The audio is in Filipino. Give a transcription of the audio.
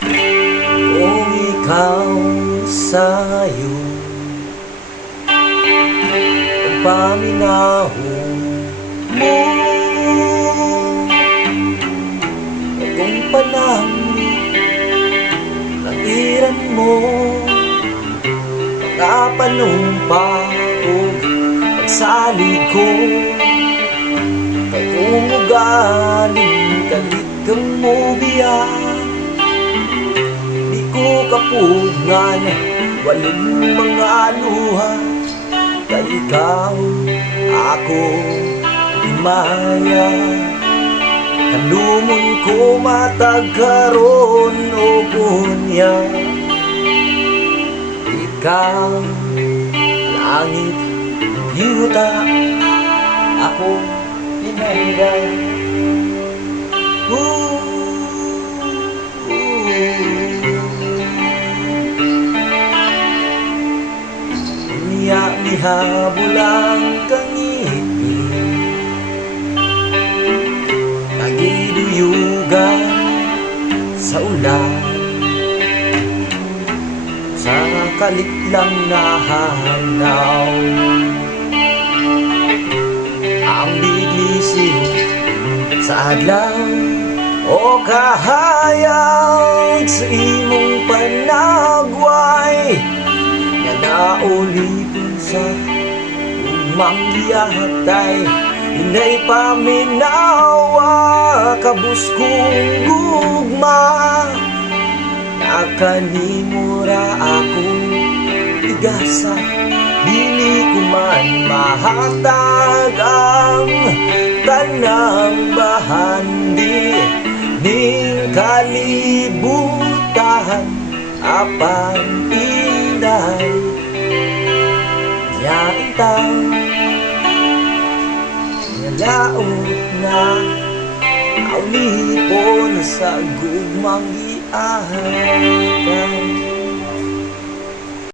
Kung ikaw sa'yo paminahon mo, kung panangin langiran mo, mga panumpa o pagsalig ko, kay kung ugaling kalit kang mubiyak, di ko kapugngan walong mga luha, kay ikaw ako imaya. Kanumon ko matagkaroon o kunya, ikaw langit yuta, ako inanday. Mihabol ang kangiti, nagiduyugan sa ulan, sa kalit lang nahanaw. Ang biglisiw sa adlaw o kahayag sa imong panagway, nga naulipin sa umang giyahatay, hinay paminawa kabus kong gugma, nakanimura akong igasa, dili ko man mahatag ang tanang bahandi ning kalibutan. Apan inday niya itaw, nalaot na aulipon sa gugmang giahatay.